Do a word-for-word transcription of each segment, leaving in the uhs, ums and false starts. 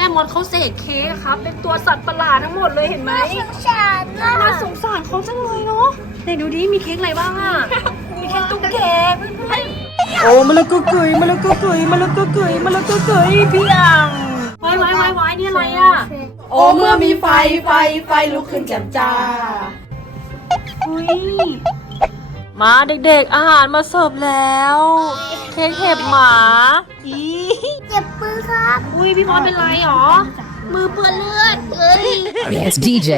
มดเขาเสกเค้กครับเป็นตัวสัตว์ประหลาดทั้งหมดเลยเห็นไหมสงสารนะน่าสงสารเขาจังเลยเนาะไหนดูดิมีเค้กอะไรบ้างอ่ะมีเค้กตุ๊กแกโอ้มะละกอกุยมะละกอกุยมะละกอกุยมะละกอกุยเพียงไว้ไว้ไว้ไว้นี่อะไรอ่ะโอ้เมื่อมีไฟไฟไฟลุกขึ้นแจ่มจ้าอุ้ยมาเด็กๆอาหารมาเสิร์ฟแล้วเค้กเห็บหมาอีเจ็บมือครับอุ้ยพี่พรเป็นไรหรอมือเปื้อนเลือดเอ้ย Yes, ดี เจ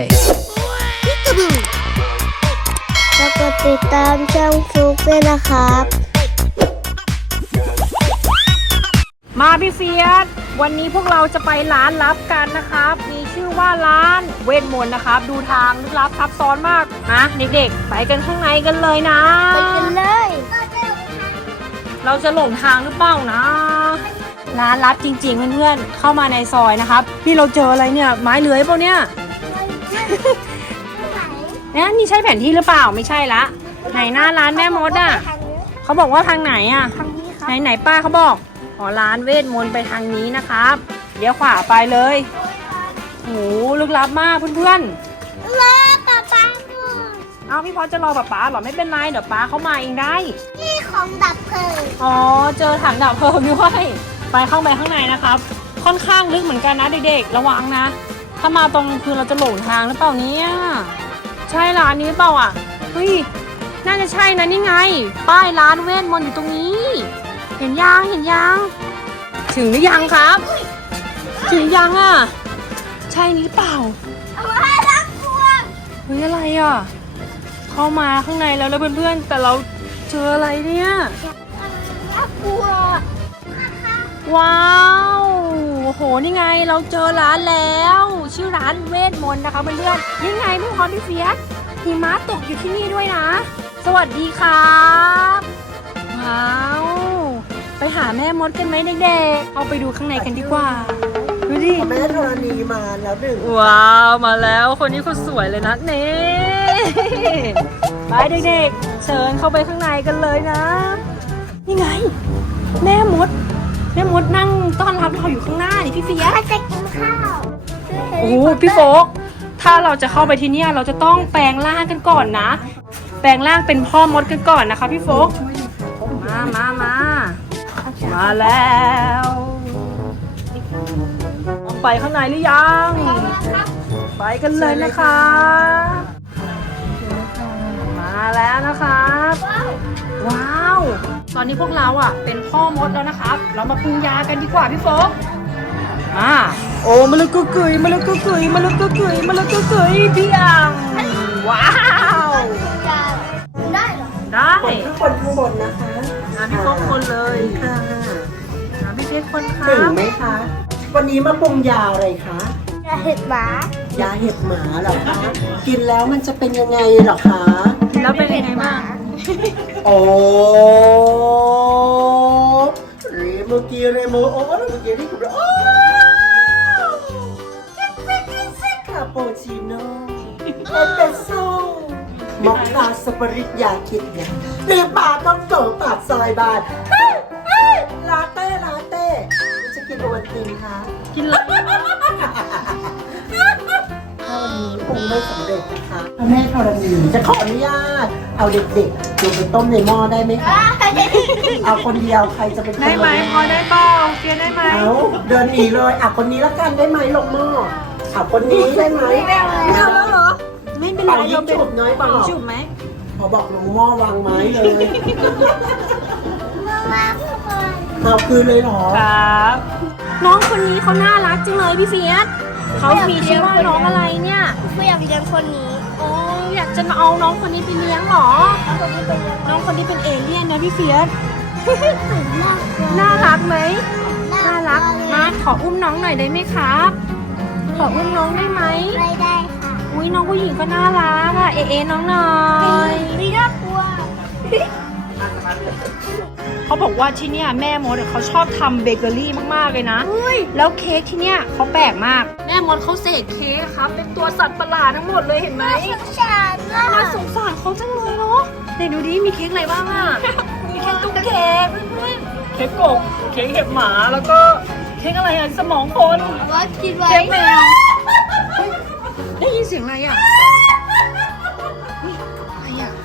แล้วก็ติดตามช่องฟลุกด้วยนะครับมาพี่เฟียสวันนี้พวกเราจะไปร้านลับกันนะครับมีชื่อว่าร้านเวทมนต์นะครับดูทางลึกลับซับซ้อนมากนะเด็กๆไปกันข้างในกันเลยนะไปกันเลยเราจะหลงทางหรือเปล่านะร้านลับจริงๆเพื่อนๆเข้ามาในซอยนะครับพี่เราเจออะไรเนี่ยไม้เลื้อยเปล่าเนี่ยเนี่ยนี่ใช่แผนที่หรือเปล่าไม่ใช่ละไหนหน้าร้านแม่มดอ่ะเขาบอกว่าทางไหนอ่ะทางนี้ครับไหนไหนป้าเขาบอกอ๋อร้านเวทมนต์ไปทางนี้นะครับเดี๋ยวขวาไปเลยโหลึกลับมากเพื่อนรอป๊าป๊าก่อนๆเอาพี่พอจะรอป้าป้าหรอไม่เป็นไรเดี๋ยวป้าเขามาเองได้นี่ของดับเพลิงอ๋อเจอถังดับเพลิงด้วยไปเข้าไปข้างในนะครับค่อนข้างลึกเหมือนกันนะเด็กๆระวังนะถ้ามาตรงกลางคืนเราจะหลงทางหรือเปล่าเนี่ยใช่ร้านนี้เปล่าอ่ะเฮ้ยน่าจะใช่นะนี่ไงป้ายร้านเวทมนต์อยู่ตรงนี้ เห็นยังเห็นยังถึงหรือยังครับถึงยังอ่ะใช่นี้หรือเปล่าเอาไว้รักกลัวเฮ้ยอะไรอ่ะเข้ามาข้างในแล้วแล้วเพื่อนๆแต่เราเจออะไรเนี่ยรักกลัวว้าวโอ้โหนี่ไงเราเจอร้านแล้วชื่อร้านเวทมนต์นะคะเพื่อนๆนี่ไงพี่พรพี่เฟียสหิมะตกอยู่ที่นี่ด้วยนะ สวัสดีครับว้าวไปหาแม่มดกันไหมเด็กๆเอาไปดูข้างในกันดีกว่าดูดิแม่ธรณีมาแล้วหนึ่งว้าวมาแล้วคนนี้คนสวยเลยนะนี่ไปเด็กๆเชิญเข้าไปข้างในกันเลยนะนี่ไงแม่มดแม่มดนั่งต้อนรับเราอยู่ข้างหน้านี่พี่เฟียสถ้าจะกินข้าวโอ้พี่โฟกถ้าเราจะเข้าไปที่เนี่ยเราจะต้องแปลงร่างกันก่อนนะ แปลงร่างเป็นพ่อมดกันก่อนนะคะพี่โฟกมามามามาแล้วไปข้างในหรือยังไปกันเลยนะคะมาแล้วนะครับว้าวตอนนี้พวกเราอ่ะเป็นพ่อมดแล้วนะครับเรามาปรุงยากันดีกว่าพี่โฟกอ่าโอ้มะละกอกุยมะละกอกุยมะละกอกุยมะละกอกุยเพียงว้าวได้เหรอได้ทุกคนข้างบนนะคะอ่ะพี่โฟกคนเลยค่ะอ่ะพี่เฟกคนครัถึงบไหมคะ วันนี้มาปรุงยาอะไรคะจะเห็ดหมายาเห็บหมาเหรอคะ กินแล้วมันจะเป็นยังไงเหรอคะแล้วเป็นยังไงบ้างโอ้เรโมกีเรโมโอ้เรโมกีนี่คือโอ้คาปูชิโน่เอสเปรสโซ่มอคคาสปาริตยาคิดเนี่ยหรือปลาต้องโตปากซอยบานลาเต้ลาเต้จะกินโอวัลตินคะกินเลยถ้าวันนี้คงไม่สำเร็จนะคะพระแม่ธรณีจะขออนุญาตเอาเด็กๆลงไปต้มในหม้อได้ไหมคะ เอาคนเดียวใครจะเป็นคนได้ไหมพอได้เปล่าเฟียได้ไหมเอาเดินหนีเลยอ่ะคนนี้ละกันได้ไหมลงหม้อเอาคนนี้ได้ไหมไม่เอาแล้วเหรอไม่เป็นไรเป่ายิงฉุบน้อยบอกฉุบไหมพอบอกลงหม้อวางไม้เลยมาทุกคนเอาคืนเลยเหรอครับน้องคนนี้เขาน่ารักจังเลยพี่เฟียสเขามีชื่อว่าน้องอะไรเนี่ยไม่อยากเลี้ยงคนนี้โอ้อยากจะเอาน้องคนนี้ไปเลี้ยงเหรอแล้วคนนี้เป็นยังไงน้องคนนี้เป็นเอเลี่ยนนะพี่เฟียสน่าน่ารักไหมน่าน่ารัรักกมาขออุ้มน้องหน่อยได้ไหมครับ ขออุ้มน้องได้ไหมไม่ได้ค่ะอุ้ยน้องผู้หญิงก็น่ารักอะเอเอน้องหน่อยไม่น่ากลัวเขาบอกว่าที่เนี่ยแม่มดเขาชอบทำเบเกอรี่มากๆเลยนะ แล้วเค้กที่เนี่ยเขาแปลกมาก แม่มดเขาเสกเค้กครับเป็นตัวสัตว์ประหลาดทั้งหมดเลยเห็นไหมสงสารนะน่าสงสารเขาจังเลยเนาะไหนดูดิมีเค้กอะไรบ้างอะมีเค้กตุ๊กแกเพื่อนๆเค้กกบเค้กเห็บหมาแล้วก็เค้กอะไรอ่ะสมองคนว่าคิดไว้เค้กแมวเฮ้ยได้ยินเสียงอะไรอ่ะเฮ้ยอะไรอ่ะ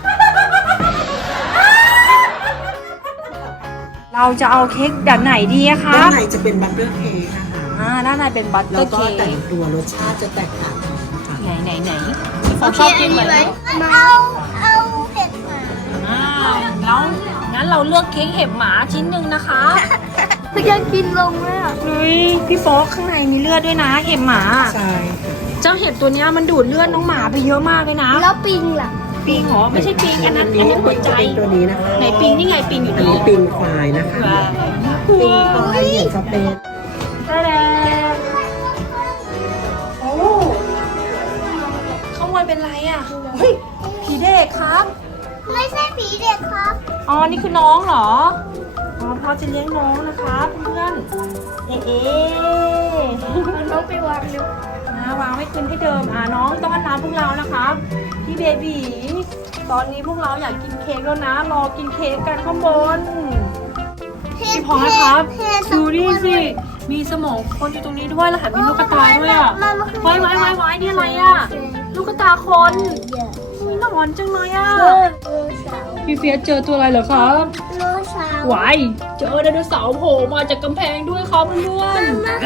เราจะเอาเค้กแบบไหนดีอะคะด้านในจะเป็นบัตเตอร์เค้กนะคะอ่าด้านในเป็นบัตเตอแล้วร์ก็เค้แต่กงตัวรสชาติจะแตกต่างกันค่ะไหนไหนไหนผมชอบกินเหมือนกันเอาเอาเผ็ดหมาอ่าแล้วงั้นเราเลือกเค้กเห็บหมาชิ้นหนึ่งนะคะพี่จะกินลงไหมอ่ะเฮ้ยพี่โฟกข้างในมีเลือดด้วยนะเห็บหมาใช่ค่ะเจ้าเห็บตัวเนี้ยมันดูดเลือดน้องหมาไปเยอะมากเลยนะแล้วปิงล่ะปิงเหรอไม่ใช่ปิงอันนั้นอันนี้หัวใจเป็นตัวนี้นะคะไหนปิงนี่ไงปิงอยู่อันนี่นี้ปิงควายนะคะว้าวปิงควายเหมือนสเปนได้แล้วโอ้ข้างบนเป็นไรอ่ะเฮ้ยผีเด็กครับไม่ใช่ผีเด็กครับอ๋อนี่คือน้องเหรออ๋อพ่อจะเลี้ยงน้องนะครับเพื่อนเอ๊ะเอ๊ะน้องไปวางเร็วนะวางไว้คืนให้เดิมอ่าน้องต้อนรับพวกเรานะครับพี่เบบีตอนนี้พวกเราอยากกินเค้กแล้วนะรอกินเค้กกันข้างบน พี่พอยครับดูนี่สิ มีสมองคนอยู่ตรงนี้ด้วยแล้วแถมมีลูกกระตายด้วยอ่ะไว้ไว้ไว้ไว้นี่อะไรอ่ะ ลูกกระตาคนมีหนอนจังเลยอ่ะโลสาวพี่เฟียสเจอตัวอะไรเหรอครับโลสาวไว้เจอไดโนเสาร์โผล่มาจากกำแพงด้วยครับเพื่อน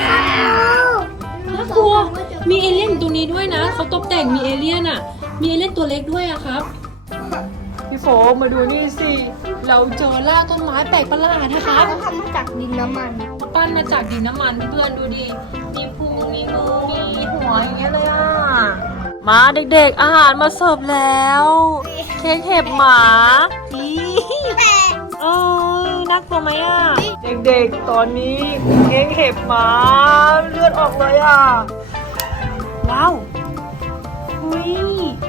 น่ากลัว มีเอเลี่ยนอยู่ตรงนี้ด้วยนะเขาตกแต่งมีเอเลี่ยนอ่ะ มีเอเลี่ยนตัวเล็กด้วยอะครับ พี่โฟมาดูนี่สิ เราเจอรากต้นไม้แปลกประหลาดนะครับเขาทำมาจากดินน้ำมันปั้นมาจากดินน้ำมันเพื่อนๆดูดิ มีพุงมีมือ มีหัวอย่างเงี้ยเลยอ่ะ มาเด็กๆ อาหารมาเสิร์ฟแล้ว เค้กเห็บหมาอีเอ้ยน่ากลัวไหมอ่ะ เด็กๆ ตอนนี้เค้กเห็บหมาเลือดออกเลยอ่ะ ว้าวอุ้ย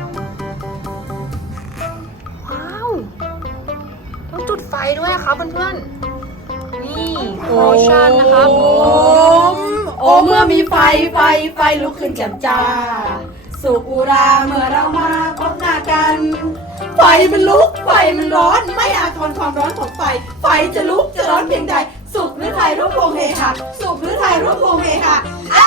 ว้าว ต้องจุดไฟด้วยครับเพื่อนๆ นี่โอชั่นนะครับโอเมื่อมีไฟไฟไฟลุกขึ้นแจ่มจ้า สูบอุราเมื่อเรามาพบหน้ากัน ไฟมันลุกไฟมันร้อนไม่อาจทนความร้อนของไฟ ไฟจะลุกจะร้อนเพียงใด สุขหรือไทยร่วมวงเฮฮาสุขหรือไทยร่วมวงเฮฮาอ้า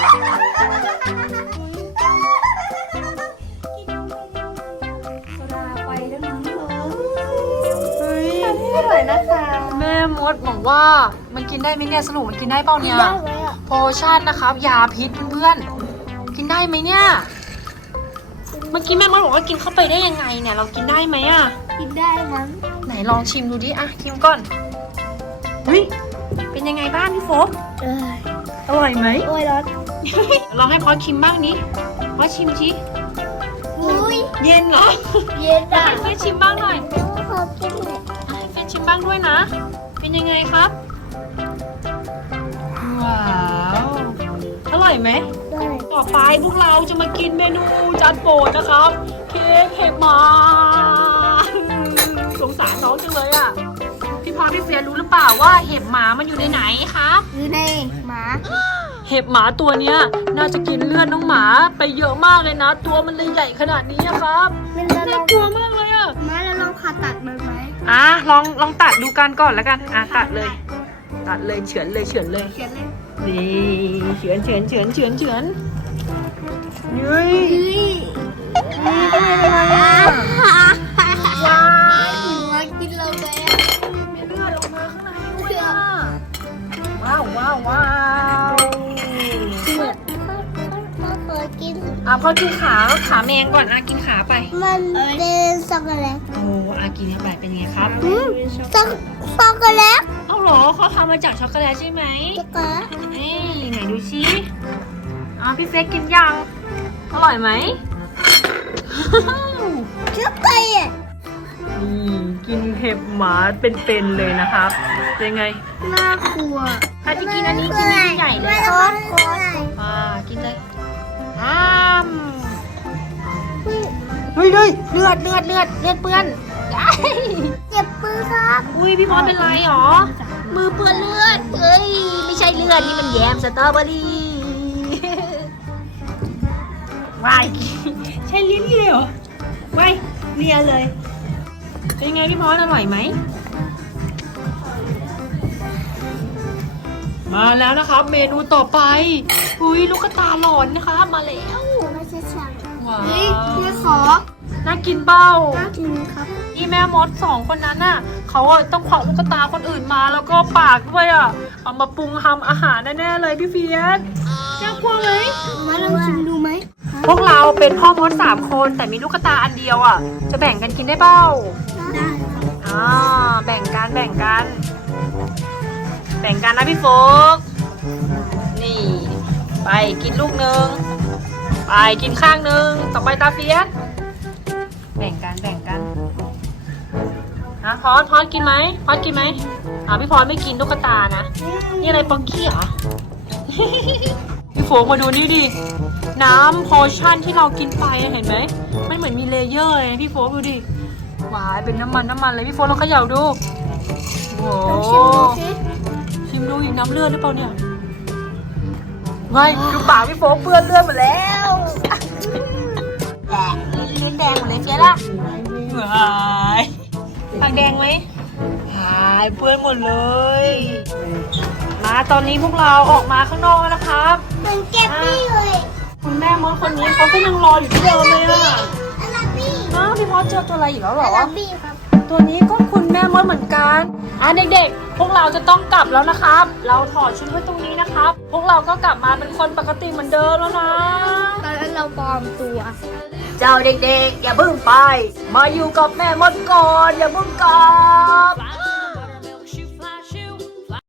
โซดาไฟทั้งนั้นเลยเฮ้ยอร่อยนะคะแม่มดบอกว่ามันกินได้ไหมเนี่ยสรุปมันกินได้เปล่าเนี่ยได้ไหมอ่ะโพชั่นนะครับ ยาพิษเพื่อนๆ กินได้ไหมเนี่ย เมื่อกี้แม่มดบอกว่ากินเข้าไปได้ยังไงเนี่ย เรากินได้ไหมอะกินได้มั้งไหนลองชิมดูดิอ่ะชิมก่อนเฮ้ยเป็นยังไงบ้างพี่โฟกเอออร่อยไหมโอ้ยร้อนลองให้พอชิมบ้างนี้พอชิมชิอุ้ยเย็นเหรอเย็นอ่ะให้เฟซชิมบ้างหน่อยขอกินหน่อยให้เฟซชิมบ้างด้วยนะ เป็นยังไงครับว้าวอร่อยไหมได้ต่อไปพวกเราจะมากินเมนูจานโปรดนะครับ เค้กเห็บหมาสงสารน้องจังเลยอ่ะ พี่พรพี่เฟียรู้หรือเปล่าว่าเห็บหมามันอยู่ในไหนครับอยู่ในหมาเห็บหมาตัวเนี้ยน่าจะกินเลือดน้องหมาไปเยอะมากเลยนะ ตัวมันเลยใหญ่ขนาดนี้อะครับมันจะลน่าองกลัวมากเลยอ่ะมาแล้วลองผ่าตัดมันไหมอ่ะลองลองตัดดูกันก่อนแล้วกันอ่ะตัดเลย ตัดเลยเฉือนเลยเฉือนเลยเขียนเลยนี่เฉือนเฉือนเฉือนเฉือนเฉือนเฮ้ยเฮ้ยนี่ก็ไม่เป็นไรอ่ะว้ายหนูมากินเราไปอ่ะมีเลือดออกมาข้างในด้วยอ่ะว้าวว้าวว้าวถ้าเคยกินอ่ะพอกินขาขาแมงก่อนอ่ะกินขาไปมันเป็นช็อกโกแลตโอ้อากินเข้าไปเป็นไงครับอืมช็อกช็อกโกแลตเอาเหรอเขาทำมาจากช็อกโกแลตใช่ไหมช็อกโกแลตเอ้ยไหนดูชิอ่ะพี่เฟกกินยัง อร่อยไหมช็อกโกแลตนี่กินเห็บหมาเป็นๆเลยนะครับเป็นไงน่ากลัวถ้าจะกินอันนี้กินชิ้นใหญ่เลยโคอ่ะตรโคตรอ่ากินเลยอ้ามเฮ้ยเฮ้ยเลือดเลือดเลือดเลือดเปื้อนอ้ายเจ็บมือครับอุ้ยพี่พอเป็นไรหรอ มือเปื้อนเลือดเอ้ยไม่ใช่เลือดนี่มันแยมสตรอเบอรี่ วายใช่ลิ้นเลยเหรอวายเลียเลยเป็นไงพี่พออร่อยไหมมาแล้วนะครับ เมนูต่อไปอุ้ยลูกตาหลอนนะคะมาแล้วไม่ใช่ช่างว้าเฮ้ยว พี่ขอน่ากินเบ้าน่ากินครับนี่แม่มดสองคนนั้นน่ะเขาอะต้องขวางลูกตาคนอื่นมาแล้วก็ปากด้วยอ่ะเอามาปรุงทำอาหารแน่ๆเลยพี่เฟียสน่ากลัวไหมมาลองชิมดูไหมพวกเราเป็นพ่อมดสามคนแต่มีลูกตาอันเดียวอ่ะ จะแบ่งกันกินได้เปล่าได้ครับอ่าแบ่งกันแบ่งกัน แบ่งกันนะพี่โฟกนี่ ไปกินลูกหนึ่งไปกินข้างหนึ่งต่อไปตาเฟียสแบ่งกันแบ่งกันนะพอสพอสกินไหมพอสกินไหมอ่าพี่พอสไม่กินลูกตานะนี่อะไรป๊อกกี้เหรอ พี่โฟกมาดูนี่ดิน้ำโพชั่นที่เรากินไปอะเห็นไหมมันเหมือนมีเลเยอร์เลยนะพี่โฟกดูดิหวานเป็นน้ำมันน้ำมันเลยพี่โฟกลองเขย่าดูโอ้ลองชิมดูสิชิมดูอีกน้ำเลือดหรือเปล่าเนี่ยไม่ดูปากพี่โฟกเปื้อนเลือดหมดแล้วแอะลิ้นแดงหมดเลยเฟียสอะหายปากแดงไหมหายเปื้อนหมดเลย มาตอนนี้พวกเราออกมาข้างนอกแล้วนะครับเหมือนเก็บปี้เลยคุณแม่มดคนนี้เขาก็ยังรออยู่ที่เดิมเลยอะอาราบี้อ้าวพี่พอสเจอตัวอะไรอีกแล้วเหรอาอราบี้ครับตัวนี้ก็คุณแม่มดเหมือนกันอ่ะเด็กๆ พวกเราจะต้องกลับแล้วนะครับ เราถอดชุดไว้ตรงนี้นะครับ พวกเราก็กลับมาเป็นคนปกติเหมือนเดิมแล้วนะตอนนั้นเราปลอมตัวเจ้าเด็กๆ อย่าเพิ่งไป มาอยู่กับแม่มดก่อน อย่าเพิ่งกลับ